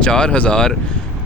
4000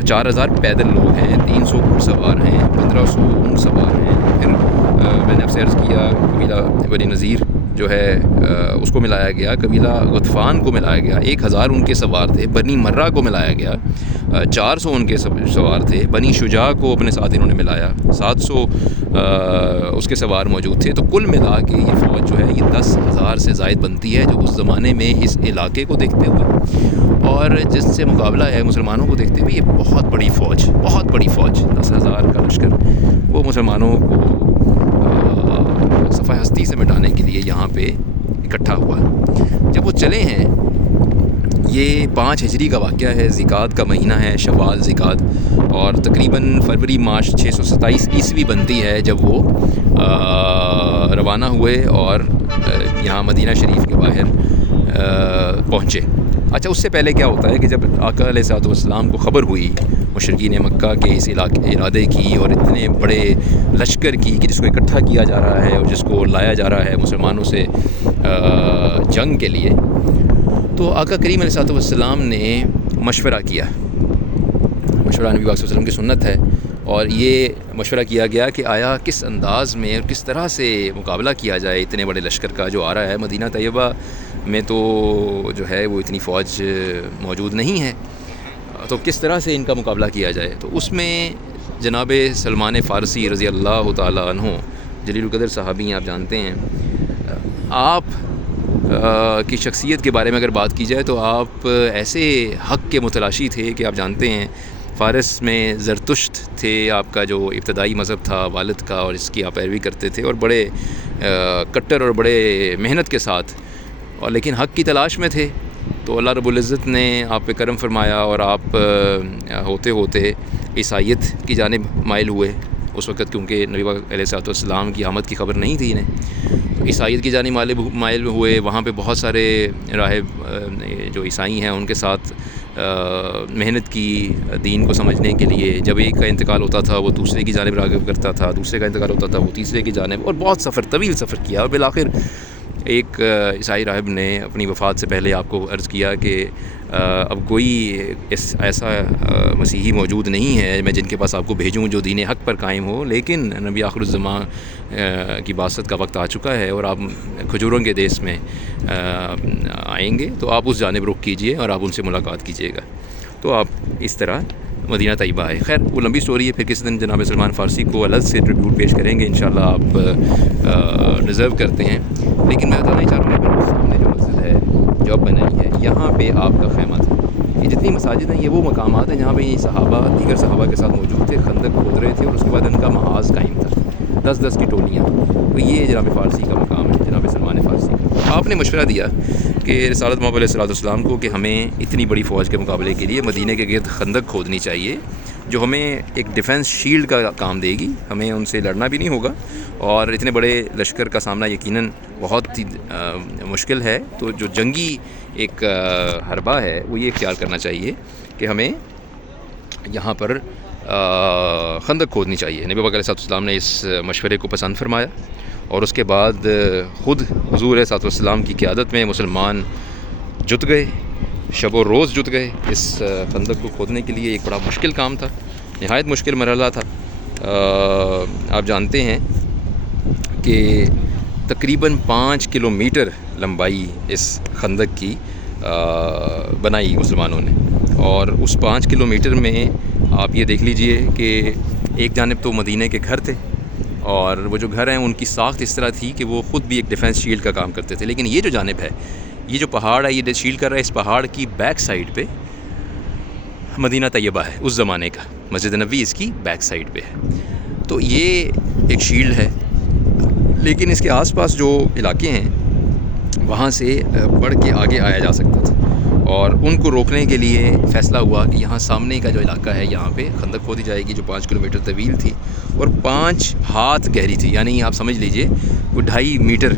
4000 پیدل لوگ ہیں، 300 گھڑ سوار ہیں، 1500 اونٹ سوار ہیں. پھر میں نے آپ سے عرض کیا قبیلہ بنی نذیر جو ہے اس کو ملایا گیا، قبیلہ غطفان کو ملایا گیا، 1000 ان کے سوار تھے. بنی مرہ کو ملایا گیا، 400 ان کے سوار تھے. بنی شجاع کو اپنے ساتھ انہوں نے ملایا، 700 اس کے سوار موجود تھے. تو کل ملا کے یہ فوج جو ہے یہ 10,000 سے زائد بنتی ہے، جو اس زمانے میں اس علاقے کو دیکھتے ہوئے اور جس سے مقابلہ ہے مسلمانوں کو دیکھتے ہوئے یہ بہت بڑی فوج، 10,000 کا لشکر وہ مسلمانوں کو صفحہ ہستی سے مٹانے کے لیے یہاں پہ اکٹھا ہوا. جب وہ چلے ہیں، یہ 5 ہجری کا واقعہ ہے، ذیقعد کا مہینہ ہے، شوال ذیقعد، اور تقریباً فروری مارچ 627 عیسوی بنتی ہے جب وہ روانہ ہوئے اور یہاں مدینہ شریف کے باہر پہنچے. اچھا، اس سے پہلے کیا ہوتا ہے کہ جب آقا علیہ الصلوۃ والسلام کو خبر ہوئی مشرکین مکہ کے اس ارادے کی اور اتنے بڑے لشکر کی کہ جس کو اکٹھا کیا جا رہا ہے اور جس کو لایا جا رہا ہے مسلمانوں سے جنگ کے لیے، تو آقا کریم علیہ الصلوۃ والسلام نے مشورہ کیا. مشورہ نبی پاک صلی اللہ علیہ وسلم کی سنت ہے، اور یہ مشورہ کیا گیا کہ آیا کس انداز میں اور کس طرح سے مقابلہ کیا جائے اتنے بڑے لشکر کا جو آ رہا ہے. مدینہ طیبہ میں تو جو ہے وہ اتنی فوج موجود نہیں ہے، تو کس طرح سے ان کا مقابلہ کیا جائے. تو اس میں جناب سلمان فارسی رضی اللہ تعالیٰ عنہ جلیل القدر صحابی ہیں، آپ جانتے ہیں. آپ کی شخصیت کے بارے میں اگر بات کی جائے تو آپ ایسے حق کے متلاشی تھے کہ آپ جانتے ہیں فارس میں زرتشت تھے، آپ کا جو ابتدائی مذہب تھا والد کا، اور اس کی آپ پیروی کرتے تھے اور بڑے کٹر اور بڑے محنت کے ساتھ، اور لیکن حق کی تلاش میں تھے. تو اللہ رب العزت نے آپ پہ کرم فرمایا اور آپ ہوتے ہوتے عیسائیت کی جانب مائل ہوئے اس وقت، کیونکہ نبی پاک علیہ الصلوۃ والسلام کی آمد کی خبر نہیں تھی انہیں. تو عیسائیت کی جانب مائل ہوئے. وہاں پہ بہت سارے راہب جو عیسائی ہیں ان کے ساتھ محنت کی دین کو سمجھنے کے لیے. جب ایک کا انتقال ہوتا تھا وہ دوسرے کی جانب راغب کرتا تھا، دوسرے کا انتقال ہوتا تھا وہ تیسرے کی جانب، اور بہت طویل سفر کیا. اور بالآخر ایک عیسائی راہب نے اپنی وفات سے پہلے آپ کو عرض کیا کہ اب کوئی ایسا مسیحی موجود نہیں ہے میں جن کے پاس آپ کو بھیجوں جو دین حق پر قائم ہو، لیکن نبی آخر الزمان کی بعثت کا وقت آ چکا ہے اور آپ کھجوروں کے دیس میں آئیں گے، تو آپ اس جانب رخ کیجئے اور آپ ان سے ملاقات کیجئے گا. تو آپ اس طرح مدینہ طیبہ آئے. خیر وہ لمبی سٹوری ہے، پھر کسی دن جناب سلمان فارسی کو الگ سے ٹریبیوٹ پیش کریں گے انشاءاللہ، آپ ڈیزرو کرتے ہیں. لیکن میں بتانا چاہ رہا ہوں کہ سامنے جو مسجد ہے جو اب بنائی ہے، یہاں پہ آپ کا خیمہ تھا. یہ جتنی مساجد ہیں یہ وہ مقامات ہیں جہاں پہ یہ صحابہ دیگر صحابہ کے ساتھ موجود تھے، خندق کھود رہے تھے، اور اس کے بعد ان کا محاذ قائم تھا، 10 کی ٹولیاں. تو یہ جناب فارسی کا مقام ہے، جناب سلمان فارسی کا. آپ نے مشورہ دیا کہ رسالت محمد علیہ السلام کو کہ ہمیں اتنی بڑی فوج کے مقابلے کے لیے مدینہ کے گرد خندق کھودنی چاہیے، جو ہمیں ایک ڈیفنس شیلڈ کا کام دے گی. ہمیں ان سے لڑنا بھی نہیں ہوگا، اور اتنے بڑے لشکر کا سامنا یقیناً بہت ہی مشکل ہے. تو جو جنگی ایک حربہ ہے وہ یہ اختیار کرنا چاہیے کہ ہمیں یہاں پر خندق کھودنی چاہیے. نبی پاک علیہ السلام نے اس مشورے کو پسند فرمایا، اور اس کے بعد خود حضور علیہ السلام کی قیادت میں مسلمان جت گئے، شب و روز جت گئے اس خندق کو کھودنے کے لیے. ایک بڑا مشکل کام تھا، نہایت مشکل مرحلہ تھا. آپ جانتے ہیں کہ تقریباً 5 کلومیٹر لمبائی اس خندق کی بنائی مسلمانوں نے، اور اس 5 کلومیٹر میں آپ یہ دیکھ لیجئے کہ ایک جانب تو مدینہ کے گھر تھے، اور وہ جو گھر ہیں ان کی ساخت اس طرح تھی کہ وہ خود بھی ایک ڈیفنس شیلڈ کا کام کرتے تھے. لیکن یہ جو جانب ہے، یہ جو پہاڑ ہے یہ شیلڈ کر رہا ہے، اس پہاڑ کی بیک سائڈ پہ مدینہ طیبہ ہے اس زمانے کا، مسجد نبوی اس کی بیک سائڈ پہ ہے. تو یہ ایک شیلڈ ہے، لیکن اس کے آس پاس جو علاقے ہیں وہاں سے بڑھ کے آگے آیا جا سکتا تھا، اور ان کو روکنے کے لیے فیصلہ ہوا کہ یہاں سامنے کا جو علاقہ ہے یہاں پہ خندق کھودی جائے گی، جو 5 کلومیٹر طویل تھی اور 5 ہاتھ گہری تھی. یعنی آپ سمجھ لیجئے وہ 2.5 میٹر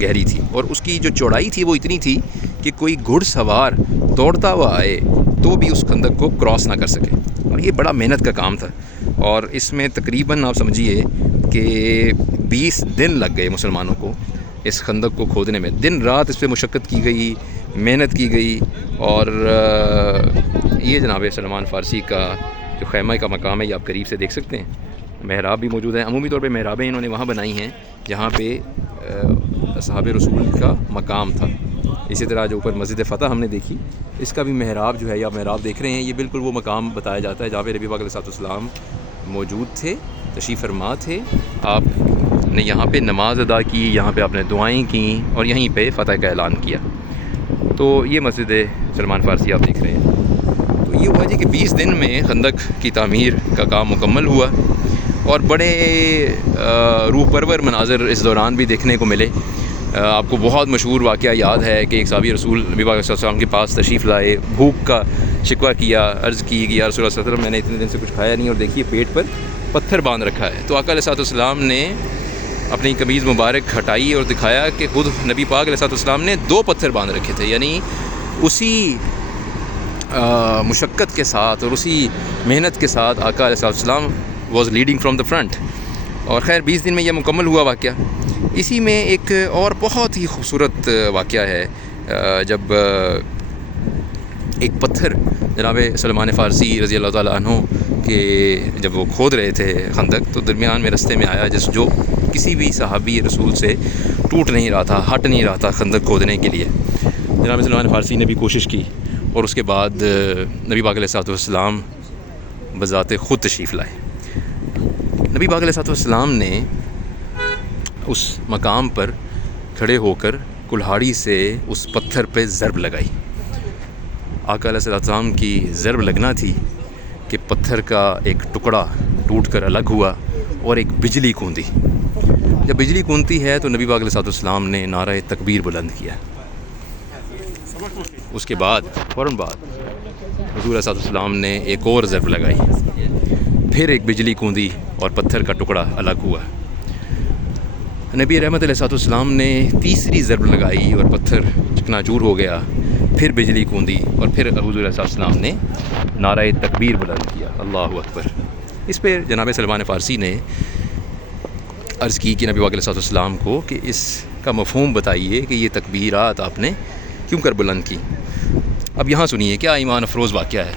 گہری تھی، اور اس کی جو چوڑائی تھی وہ اتنی تھی کہ کوئی گھڑ سوار دوڑتا ہوا آئے تو بھی اس خندق کو کراس نہ کر سکے. اور یہ بڑا محنت کا کام تھا، اور اس میں تقریباً آپ سمجھیے کہ 20 دن لگ گئے مسلمانوں کو اس خندق کو کھودنے میں. دن رات اس پہ مشقت کی گئی، محنت کی گئی، اور یہ جناب سلمان فارسی کا جو خیمہ کا مقام ہے یہ آپ قریب سے دیکھ سکتے ہیں. محراب بھی موجود ہیں. عمومی طور پہ محرابیں انہوں نے وہاں بنائی ہیں جہاں پہ اصحاب رسول کا مقام تھا. اسی طرح جو اوپر مسجد فتح ہم نے دیکھی، اس کا بھی محراب جو ہے یا محراب دیکھ رہے ہیں، یہ بالکل وہ مقام بتایا جاتا ہے جہاں پہ نبی پاک علیہ السلام موجود تھے، تشریف فرما تھے. آپ نے یہاں پہ نماز ادا کی، یہاں پہ آپ نے دعائیں کیں اور یہیں پہ فتح کا اعلان کیا. تو یہ مسجد سلمان فارسی آپ دیکھ رہے ہیں. تو یہ ہوا جی کہ 20 دن میں خندق کی تعمیر کا کام مکمل ہوا اور بڑے روح پرور مناظر اس دوران بھی دیکھنے کو ملے. آپ کو بہت مشہور واقعہ یاد ہے کہ ایک صحابی رسول نبی پاک صلی اللہ علیہ وسلم کے پاس تشریف لائے، بھوک کا شکوہ کیا، عرض کی کہ یا رسول اللہ صلی اللہ علیہ وسلم میں نے اتنے دن سے کچھ کھایا نہیں اور دیکھیے پیٹ پر پتھر باندھ رکھا ہے. تو آقا علیہ السلام نے اپنی قمیض مبارک ہٹائی اور دکھایا کہ خود نبی پاک علیہ السلام نے 2 پتھر باندھ رکھے تھے. یعنی اسی مشقت کے ساتھ اور اسی محنت کے ساتھ آقا علیہ السلام was leading from the front. اور خیر 20 دن میں یہ مکمل ہوا واقعہ. اسی میں ایک اور بہت ہی خوبصورت واقعہ ہے جب ایک پتھر جناب سلمان فارسی رضی اللہ تعالیٰ عنہ کہ جب وہ کھود رہے تھے خندق تو درمیان میں رستے میں آیا جو کسی بھی صحابی رسول سے ٹوٹ نہیں رہا تھا، ہٹ نہیں رہا تھا خندق کھودنے کے لیے. جناب سلمان فارسی نے بھی کوشش کی اور اس کے بعد نبی پاک علیہ السلام بذات خود تشریف لائے. نبی پاک علیہ السلام نے اس مقام پر کھڑے ہو کر کلہاڑی سے اس پتھر پہ ضرب لگائی. آقا علیہ السلام کی ضرب لگنا تھی کہ پتھر کا ایک ٹکڑا ٹوٹ کر الگ ہوا اور ایک بجلی کوندی. جب بجلی کونتی ہے تو نبی پاک علیہ السلام نے نعرہ تکبیر بلند کیا. اس کے بعد فوراً بعد حضور علیہ السلام نے ایک اور ضرب لگائی، پھر ایک بجلی کوندی اور پتھر کا ٹکڑا الگ ہوا. نبی رحمت علیہ السلام نے تیسری ضرب لگائی اور پتھر چکنا چور ہو گیا، پھر بجلی کوندی اور پھر حضور علیہ السلام نے نعرہ تکبیر بلند کیا. اللہ اکبر. اس پہ جناب سلمان فارسی نے عرض کی کہ نبی پاک علیہ السلام کو کہ اس کا مفہوم بتائیے کہ یہ تکبیرات آپ نے کیوں کر بلند کی. اب یہاں سنیے کیا ایمان افروز واقعہ ہے.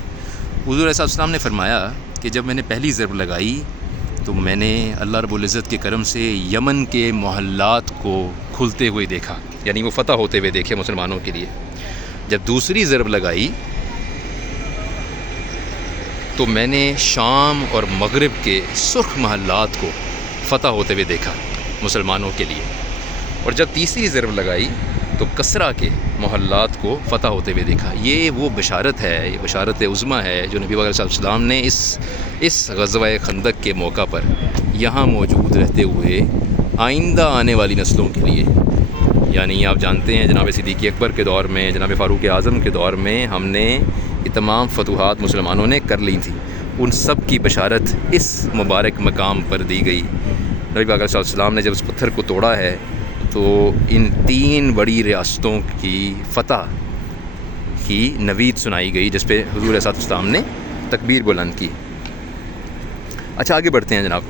حضور علیہ السلام نے فرمایا کہ جب میں نے پہلی ضرب لگائی تو میں نے اللہ رب العزت کے کرم سے یمن کے محلات کو کھلتے ہوئے دیکھا، یعنی وہ فتح ہوتے ہوئے دیکھے مسلمانوں کے لیے. جب دوسری ضرب لگائی تو میں نے شام اور مغرب کے سرخ محلات کو فتح ہوتے ہوئے دیکھا مسلمانوں کے لیے. اور جب تیسری ضرب لگائی تو کسرا کے محلات کو فتح ہوتے ہوئے دیکھا. یہ وہ بشارت ہے، یہ بشارت عظمیٰ ہے جو نبی پاک علیہ السلام نے اس غزوہ خندق کے موقع پر یہاں موجود رہتے ہوئے آئندہ آنے والی نسلوں کے لیے، یعنی آپ جانتے ہیں جناب صدیق اکبر کے دور میں، جناب فاروق اعظم کے دور میں ہم نے یہ تمام فتوحات مسلمانوں نے کر لی تھیں، ان سب کی بشارت اس مبارک مقام پر دی گئی. نبی پاک علیہ السلام نے جب اس پتھر کو توڑا ہے تو ان 3 بڑی ریاستوں کی فتح کی نوید سنائی گئی جس پہ حضور علیہ السلام نے تکبیر بلند کی. اچھا آگے بڑھتے ہیں جناب.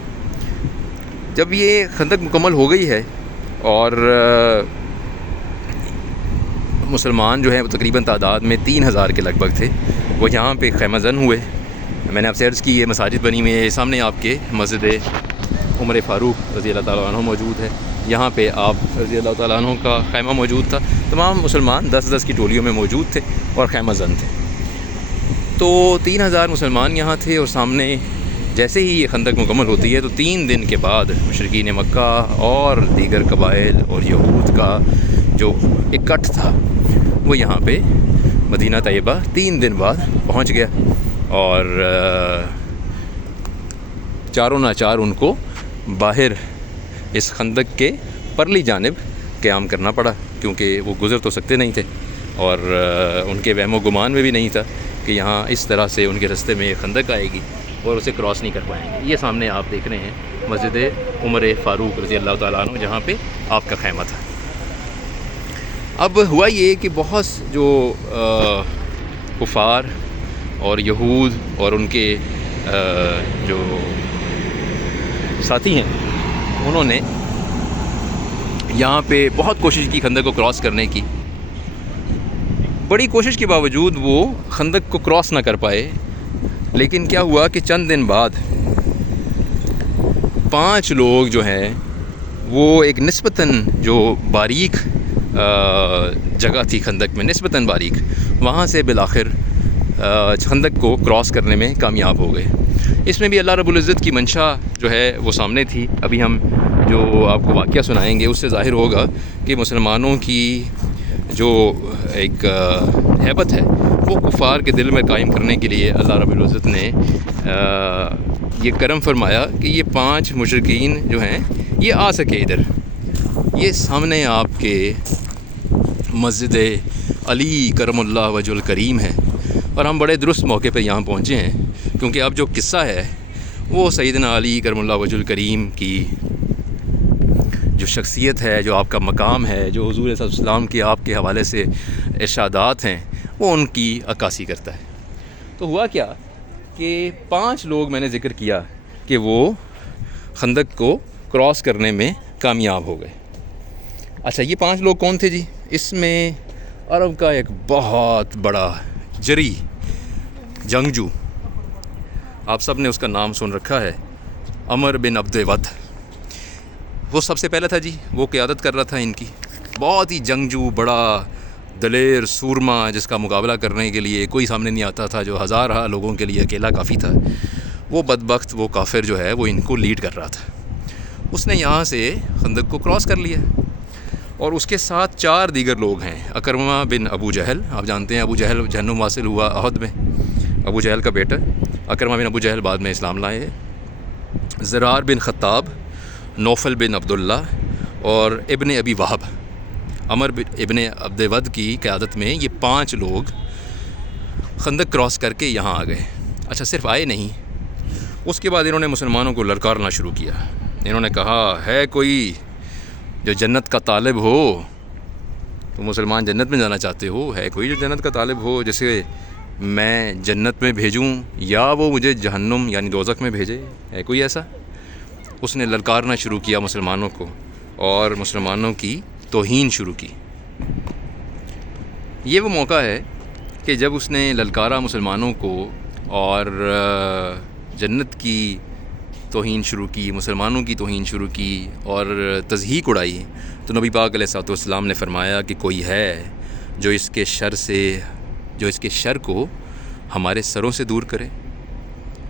جب یہ خندق مکمل ہو گئی ہے اور مسلمان جو ہیں وہ تقریباً تعداد میں 3000 کے لگ بھگ تھے، وہ یہاں پہ خیمہ زن ہوئے. میں نے آپ سے عرض کی یہ مساجد بنی ہوئی ہے، سامنے آپ کے مسجد عمر فاروق رضی اللہ تعالیٰ عنہ موجود ہے، یہاں پہ آپ رضی اللہ تعالیٰ عنہ کا خیمہ موجود تھا. تمام مسلمان 10-10 کی ٹولیوں میں موجود تھے اور خیمہ زن تھے. تو 3000 مسلمان یہاں تھے اور سامنے جیسے ہی یہ خندق مکمل ہوتی ہے تو 3 دن کے بعد مشرکین مکہ اور دیگر قبائل اور یہود کا جو اکٹھ تھا وہ یہاں پہ مدینہ طیبہ 3 دن بعد پہنچ گیا اور چاروں ناچار ان کو باہر اس خندق کے پرلی جانب قیام کرنا پڑا، کیونکہ وہ گزر تو سکتے نہیں تھے اور ان کے وہم و گمان میں بھی نہیں تھا کہ یہاں اس طرح سے ان کے رستے میں خندق آئے گی اور اسے کراس نہیں کر پائیں گے. یہ سامنے آپ دیکھ رہے ہیں مسجد عمر فاروق رضی اللہ تعالیٰ عنہ جہاں پہ آپ کا خیمہ تھا. اب ہوا یہ کہ بہت جو کفار اور یہود اور ان کے جو ساتھی ہیں انہوں نے یہاں پہ بہت کوشش کی خندق کو کراس کرنے کی، بڑی کوشش کے باوجود وہ خندق کو کراس نہ کر پائے، لیکن کیا ہوا کہ چند دن بعد 5 لوگ جو ہیں وہ ایک نسبتاً جو باریک جگہ تھی خندق میں، نسبتاً باریک، وہاں سے بالآخر خندق کو کراس کرنے میں کامیاب ہو گئے۔ اس میں بھی اللہ رب العزت کی منشا جو ہے وہ سامنے تھی۔ ابھی ہم جو آپ کو واقعہ سنائیں گے اس سے ظاہر ہوگا کہ مسلمانوں کی جو ایک ہیبت ہے وہ کفار کے دل میں قائم کرنے کے لیے اللہ رب العزت نے یہ کرم فرمایا کہ یہ 5 مشرکین جو ہیں یہ آ سکے ادھر۔ یہ سامنے آپ کے مسجد علی کرم اللہ وجہ الکریم ہے، اور ہم بڑے درست موقع پہ یہاں پہنچے ہیں، کیونکہ اب جو قصہ ہے وہ سیدنا علی کرم اللہ وجہ الکریم کی جو شخصیت ہے، جو آپ کا مقام ہے، جو حضور صلی اللہ علیہ وسلم کے آپ کے حوالے سے ارشادات ہیں، وہ ان کی عکاسی کرتا ہے۔ تو ہوا کیا کہ 5 لوگ میں نے ذکر کیا کہ وہ خندق کو کراس کرنے میں کامیاب ہو گئے۔ اچھا، یہ 5 لوگ کون تھے جی؟ اس میں عرب کا ایک بہت بڑا جری جنگجو، آپ سب نے اس کا نام سن رکھا ہے، عمر بن عبد ود، وہ سب سے پہلے تھا جی۔ وہ قیادت کر رہا تھا ان کی، بہت ہی جنگجو، بڑا دلیر سورما، جس کا مقابلہ کرنے کے لیے کوئی سامنے نہیں آتا تھا، جو ہزارہ لوگوں کے لیے اکیلا کافی تھا۔ وہ بدبخت، وہ کافر جو ہے وہ ان کو لیڈ کر رہا تھا۔ اس نے یہاں سے خندق کو کراس کر لیا، اور اس کے ساتھ 4 دیگر لوگ ہیں۔ اکرمہ بن ابو جہل، آپ جانتے ہیں ابو جہل جہنم واصل ہوا احد میں، ابو جہل کا بیٹا اکرمہ بن ابو جہل بعد میں اسلام لائے۔ زرار بن خطاب، نوفل بن عبداللہ اور ابن ابی وہب، عمر ابن عبد ود کی قیادت میں یہ 5 لوگ خندق کراس کر کے یہاں آ گئے۔ اچھا، صرف آئے نہیں، اس کے بعد انہوں نے مسلمانوں کو للکارنا شروع کیا۔ انہوں نے کہا، ہے کوئی جو جنت کا طالب ہو؟ تو مسلمان جنت میں جانا چاہتے ہو؟ ہے کوئی جو جنت کا طالب ہو جسے میں جنت میں بھیجوں، یا وہ مجھے جہنم یعنی دوزخ میں بھیجے؟ ہے کوئی ایسا؟ اس نے للکارنا شروع کیا مسلمانوں کو، اور مسلمانوں کی توہین شروع کی۔ یہ وہ موقع ہے کہ جب اس نے للکارا مسلمانوں کو اور جنت کی توہین شروع کی، مسلمانوں کی توہین شروع کی اور تضحیک اڑائی، تو نبی پاک علیہ الصلوۃ والسلام نے فرمایا کہ کوئی ہے جو اس کے شر کو ہمارے سروں سے دور کرے،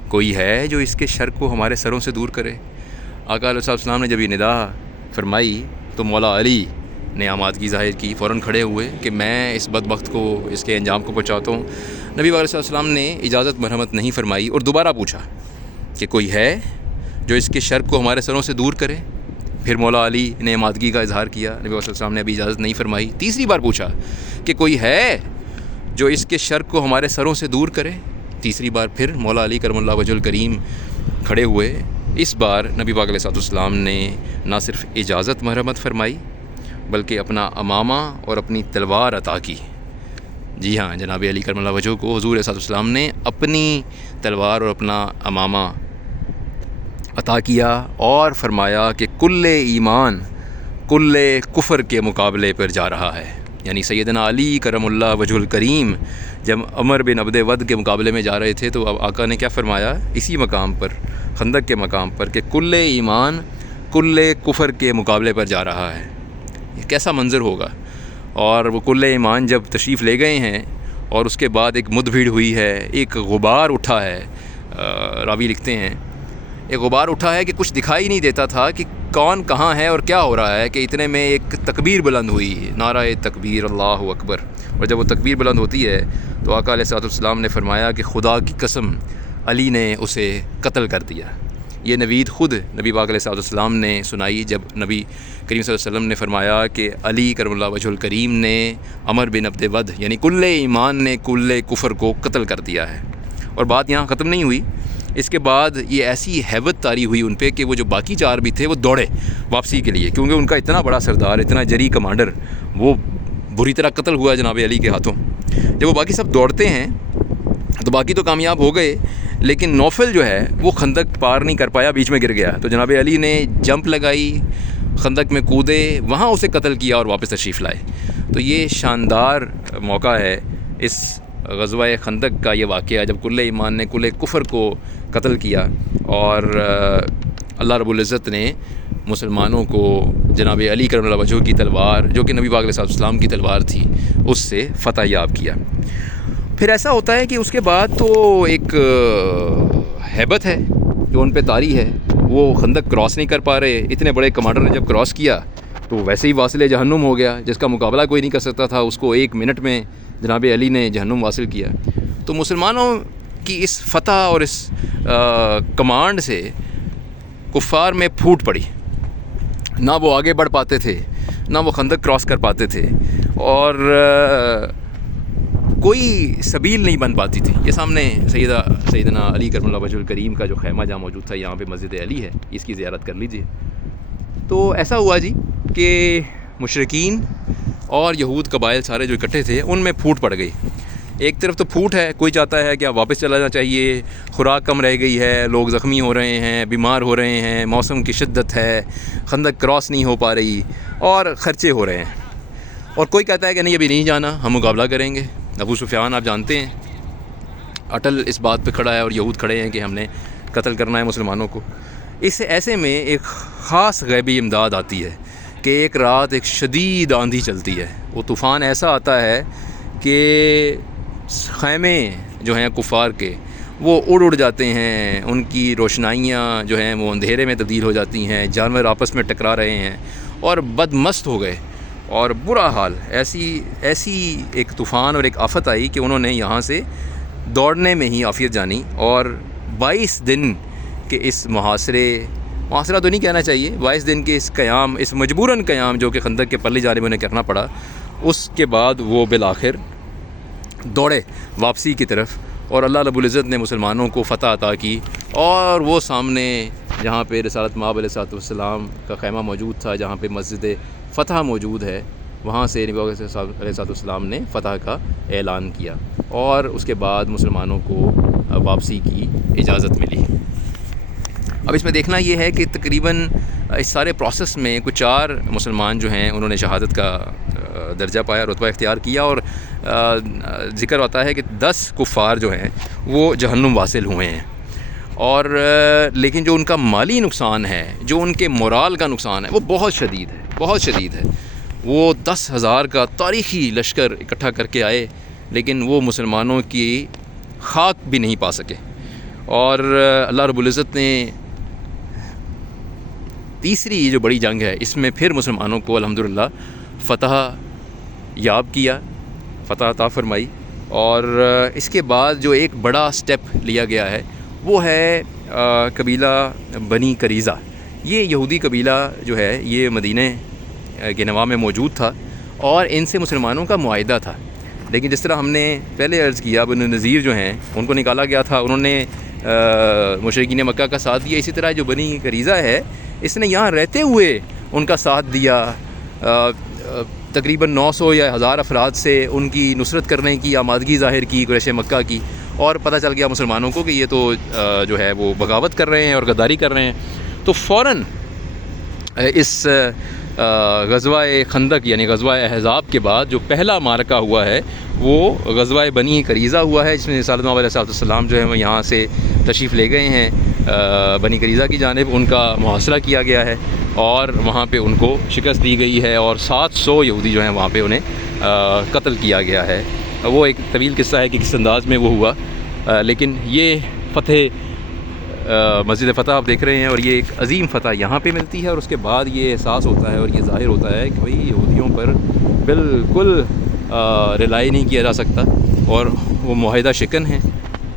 کوئی ہے جو اس کے شر کو ہمارے سروں سے دور کرے۔ آقا علیہ الصلوۃ والسلام نے جب یہ ندا فرمائی تو مولا علی نے آمادگی ظاہر کی، فوراً کھڑے ہوئے کہ میں اس بدبخت کو، اس کے انجام کو پہنچاتا ہوں۔ نبی علیہ الصلوۃ والسلام نے اجازت مرحمت نہیں فرمائی اور دوبارہ پوچھا کہ کوئی ہے جو اس کے شر کو ہمارے سروں سے دور کرے؟ پھر مولا علی نے آمادگی کا اظہار کیا، نبی علیہ الصلوۃ والسلام نے ابھی اجازت نہیں فرمائی۔ تیسری بار پوچھا کہ کوئی ہے جو اس کے شر کو ہمارے سروں سے دور کرے؟ تیسری بار پھر مولا علی کرم اللہ وجہ الکریم کھڑے ہوئے۔ اس بار نبی پاک علیہ الصلوۃ والسلام نے نہ صرف اجازت مرحمت فرمائی بلکہ اپنا امامہ اور اپنی تلوار عطا کی۔ جی ہاں، جناب علی کرم اللہ وجہ کو حضور صلی اللہ علیہ وسلم نے اپنی تلوار اور اپنا امامہ عطا کیا، اور فرمایا کہ کل ایمان کل کفر کے مقابلے پر جا رہا ہے۔ یعنی سیدنا علی کرم اللہ وجہ الکریم جب عمر بن عبد ود کے مقابلے میں جا رہے تھے تو اب آقا نے کیا فرمایا اسی مقام پر، خندق کے مقام پر، کہ کل ایمان کل کفر کے مقابلے پر جا رہا ہے۔ یہ کیسا منظر ہوگا؟ اور وہ کل ایمان جب تشریف لے گئے ہیں اور اس کے بعد ایک مد بھیڑ ہوئی ہے، ایک غبار اٹھا ہے، راوی لکھتے ہیں ایک غبار اٹھا ہے کہ کچھ دکھائی نہیں دیتا تھا کہ کون کہاں ہے اور کیا ہو رہا ہے، کہ اتنے میں ایک تکبیر بلند ہوئی، نعرہ تکبیر، اللہ اکبر۔ اور جب وہ تکبیر بلند ہوتی ہے تو آقا علیہ الصلوۃ والسلام نے فرمایا کہ خدا کی قسم علی نے اسے قتل کر دیا۔ یہ نوید خود نبی پاک علیہ الصلوۃ والسلام نے سنائی جب نبی کریم صلی اللہ علیہ وسلم نے فرمایا کہ علی کرم اللہ وجہ الکریم نے عمر بن عبد ود یعنی کل ایمان نے کل کفر کو قتل کر دیا ہے۔ اور بات یہاں ختم نہیں ہوئی، اس کے بعد یہ ایسی ہیبت طاری ہوئی ان پہ کہ وہ جو باقی 4 بھی تھے وہ دوڑے واپسی کے لیے، کیونکہ ان کا اتنا بڑا سردار، اتنا جری کمانڈر وہ بری طرح قتل ہوا جناب علی کے ہاتھوں۔ جب وہ باقی سب دوڑتے ہیں تو باقی تو کامیاب ہو گئے، لیکن نوفل جو ہے وہ خندق پار نہیں کر پایا، بیچ میں گر گیا۔ تو جناب علی نے جمپ لگائی، خندق میں کودے، وہاں اسے قتل کیا اور واپس تشریف لائے۔ تو یہ شاندار موقع ہے اس غزوہ خندق کا یہ واقعہ جب کل ایمان نے کل کفر کو قتل کیا اور اللہ رب العزت نے مسلمانوں کو جناب علی کرم اللہ وجہہ کی تلوار جو کہ نبی پاک علیہ السلام کی تلوار تھی اس سے فتح یاب کیا۔ پھر ایسا ہوتا ہے کہ اس کے بعد تو ایک ہیبت ہے جو ان پہ طاری ہے، وہ خندق کراس نہیں کر پا رہے، اتنے بڑے کمانڈر نے جب کراس کیا تو ویسے ہی واصل جہنم ہو گیا، جس کا مقابلہ کوئی نہیں کر سکتا تھا، اس کو 1 منٹ میں جناب علی نے جہنم واصل کیا۔ تو مسلمانوں کی اس فتح اور اس کمانڈ سے کفار میں پھوٹ پڑی، نہ وہ آگے بڑھ پاتے تھے، نہ وہ خندق کراس کر پاتے تھے، اور کوئی سبیل نہیں بن پاتی تھی۔ یہ سامنے سیدنا علی کرم اللہ وجہ الکریم کا جو خیمہ جہاں موجود تھا، یہاں پہ مسجد علی ہے، اس کی زیارت کر لیجئے۔ تو ایسا ہوا جی کہ مشرکین اور یہود قبائل سارے جو اکٹھے تھے ان میں پھوٹ پڑ گئی۔ ایک طرف تو پھوٹ ہے، کوئی چاہتا ہے کہ اب واپس چلا جانا چاہیے، خوراک کم رہ گئی ہے، لوگ زخمی ہو رہے ہیں، بیمار ہو رہے ہیں، موسم کی شدت ہے، خندق کراس نہیں ہو پا رہی اور خرچے ہو رہے ہیں۔ اور کوئی کہتا ہے کہ نہیں ابھی نہیں جانا، ہم مقابلہ کریں گے۔ ابو سفیان آپ جانتے ہیں اٹل اس بات پہ کھڑا ہے اور یہود کھڑے ہیں کہ ہم نے قتل کرنا ہے مسلمانوں کو۔ ایسے میں ایک خاص غیبی امداد آتی ہے کہ ایک رات ایک شدید آندھی چلتی ہے، وہ طوفان ایسا آتا ہے کہ خیمے جو ہیں کفار کے وہ اڑ جاتے ہیں، ان کی روشنائیاں جو ہیں وہ اندھیرے میں تبدیل ہو جاتی ہیں، جانور آپس میں ٹکرا رہے ہیں اور بدمست ہو گئے اور برا حال۔ ایسی ایک طوفان اور ایک آفت آئی کہ انہوں نے یہاں سے دوڑنے میں ہی عافیت جانی، اور 22 دن کے اس محاصرہ تو نہیں کہنا چاہیے، 22 دن کے اس قیام، اس مجبوراً قیام جو کہ خندق کے پرلی جانب انہیں کرنا پڑا، اس کے بعد وہ بالآخر دوڑے واپسی کی طرف، اور اللہ رب العزت نے مسلمانوں کو فتح عطا کی۔ اور وہ سامنے جہاں پہ رسالت مآب علیہ السلام کا خیمہ موجود تھا، جہاں پہ مسجد فتح موجود ہے، وہاں سے نبی علیہ السلام نے فتح کا اعلان کیا، اور اس کے بعد مسلمانوں کو واپسی کی اجازت ملی۔ اب اس میں دیکھنا یہ ہے کہ تقریباً اس سارے پروسیس میں کچھ 4 مسلمان جو ہیں انہوں نے شہادت کا درجہ پایا، رتبہ اختیار کیا، اور ذکر ہوتا ہے کہ 10 کفار جو ہیں وہ جہنم واصل ہوئے ہیں، اور لیکن جو ان کا مالی نقصان ہے، جو ان کے مورال کا نقصان ہے، وہ بہت شدید ہے۔ وہ 10,000 کا تاریخی لشکر اکٹھا کر کے آئے، لیکن وہ مسلمانوں کی خاک بھی نہیں پا سکے، اور اللہ رب العزت نے تیسری جو بڑی جنگ ہے اس میں پھر مسلمانوں کو الحمدللہ فتح یاب کیا، فتح عطا فرمائی۔ اور اس کے بعد جو ایک بڑا سٹیپ لیا گیا ہے وہ ہے قبیلہ بنی قریظہ۔ یہ یہودی قبیلہ جو ہے یہ مدینہ کے نواح میں موجود تھا، اور ان سے مسلمانوں کا معاہدہ تھا، لیکن جس طرح ہم نے پہلے عرض کیا بنو نذیر جو ہیں ان کو نکالا گیا تھا، انہوں نے مشرکین مکہ کا ساتھ دیا، اسی طرح جو بنی قریظہ ہے اس نے یہاں رہتے ہوئے ان کا ساتھ دیا، تقریباً 900 یا 1000 افراد سے ان کی نصرت کرنے کی آمادگی ظاہر کی قریش مکہ کی، اور پتہ چل گیا مسلمانوں کو کہ یہ تو جو ہے وہ بغاوت کر رہے ہیں اور غداری کر رہے ہیں، تو فوراً اس غزوہ خندق یعنی غزوہ احزاب کے بعد جو پہلا معرکہ ہوا ہے وہ غزوہ بنی قریظہ ہوا ہے، جس میں رسالت مآب علیہ السلام جو ہے وہ یہاں سے تشریف لے گئے ہیں بنی قریظہ کی جانب، ان کا محاصرہ کیا گیا ہے اور وہاں پہ ان کو شکست دی گئی ہے، اور 700 یہودی جو ہیں وہاں پہ انہیں قتل کیا گیا ہے۔ وہ ایک طویل قصہ ہے کہ کس انداز میں وہ ہوا، لیکن یہ فتح مسجد فتح آپ دیکھ رہے ہیں، اور یہ ایک عظیم فتح یہاں پہ ملتی ہے، اور اس کے بعد یہ احساس ہوتا ہے اور یہ ظاہر ہوتا ہے کہ بھئی یہودیوں پر بالکل ریلائی نہیں کیا جا سکتا، اور وہ معاہدہ شکن ہیں۔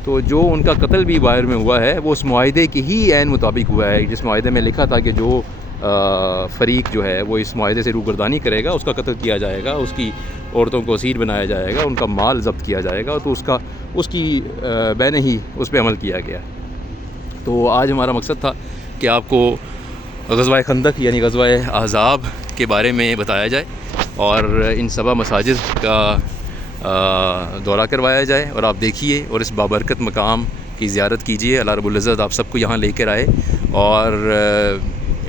تو جو ان کا قتل بھی باہر میں ہوا ہے وہ اس معاہدے کے ہی عین مطابق ہوا ہے، جس معاہدے میں لکھا تھا کہ جو فریق جو ہے وہ اس معاہدے سے روگردانی کرے گا اس کا قتل کیا جائے گا، اس کی عورتوں کو اسیر بنایا جائے گا، ان کا مال ضبط کیا جائے گا، تو اس کی بین ہی اس پہ عمل کیا گیا۔ تو آج ہمارا مقصد تھا کہ آپ کو غزوہ خندق یعنی غزوہ احزاب کے بارے میں بتایا جائے، اور ان 7 مساجد کا دورہ کروایا جائے، اور آپ دیکھیے اور اس بابرکت مقام کی زیارت کیجیے۔ اللہ رب العزت آپ سب کو یہاں لے کر آئے، اور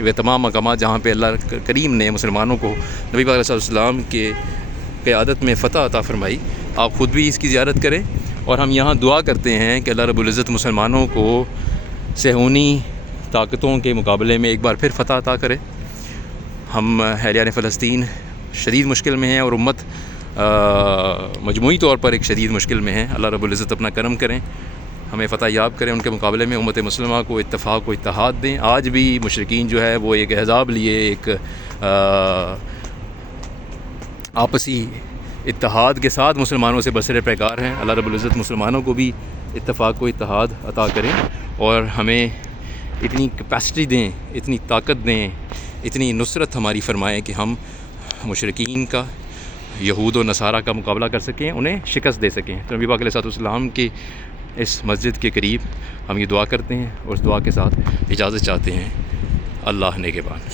وہ تمام مقامات جہاں پہ اللہ کریم نے مسلمانوں کو نبی پاک علیہ السلام کے قیادت میں فتح عطا فرمائی، آپ خود بھی اس کی زیارت کریں، اور ہم یہاں دعا کرتے ہیں کہ اللہ رب العزت مسلمانوں کو صہیونی طاقتوں کے مقابلے میں ایک بار پھر فتح عطا کرے۔ ہم اہلیان فلسطین شدید مشکل میں ہیں، اور امت مجموعی طور پر ایک شدید مشکل میں ہے۔ اللہ رب العزت اپنا کرم کریں، ہمیں فتح یاب کریں، ان کے مقابلے میں امت مسلمہ کو اتفاق و اتحاد دیں۔ آج بھی مشرکین جو ہے وہ ایک احزاب لیے ایک آپسی اتحاد کے ساتھ مسلمانوں سے بسر پیکار ہیں۔ اللہ رب العزت مسلمانوں کو بھی اتفاق و اتحاد عطا کریں، اور ہمیں اتنی کیپیسٹی دیں، اتنی طاقت دیں، اتنی نصرت ہماری فرمائیں کہ ہم مشرکین کا، یہود و نصارہ کا مقابلہ کر سکیں، انہیں شکست دے سکیں۔ تو نبی پاک علیہ السلام کی اس مسجد کے قریب ہم یہ دعا کرتے ہیں، اور اس دعا کے ساتھ اجازت چاہتے ہیں۔ اللہ نگہبان۔